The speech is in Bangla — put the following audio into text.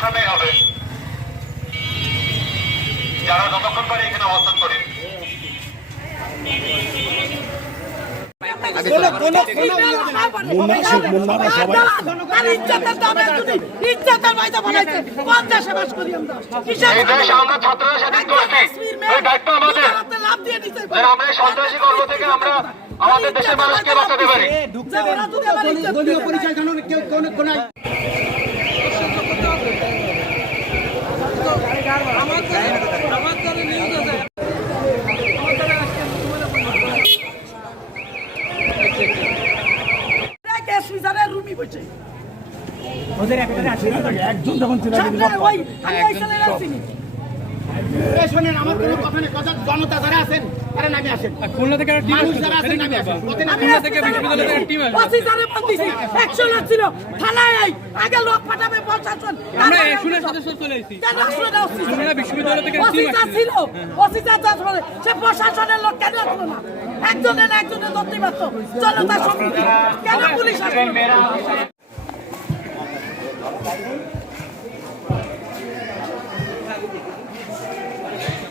বাসার হবে। যারা যতক্ষণ পারে এখানে অবস্থান করে। আমরা ছাত্ররা স্বাধীন করেছি এই দায়িত্ব আমাদের। আমরা সন্ত্রাসী গর্ভ থেকে আমরা আমাদের দেশের মানুষকে বাঁচাতে পারি। কোন রুমি বসে একজন যখন ছিল শোনেন আমার কোনো কথা নেই। কথা জনতা যারা আছেন তারা নামে আসেন। খুলনা থেকে একটা টিম মানুষ যারা আছেন নামে আসেন। প্রতি থেকে বিশ্ববিদ্যালয় থেকে টিম আসবে। পঁচিশ হাজার বন্দিছি একশো লোক ছিল। থানায় আই আগে লোক পাঠাবে প্রশাসন আমরা তারপরে শুনে আমরা- সদস্য চলে এসেছি। কেন আসলো না খুলনা বিশ্ববিদ্যালয় থেকে টিম ছিল। সে প্রশাসনের লোক কেন আসলো না? একজনের না একজনের ধরতে পারতো জনতা সমিতি কেন পুলিশ আসলো?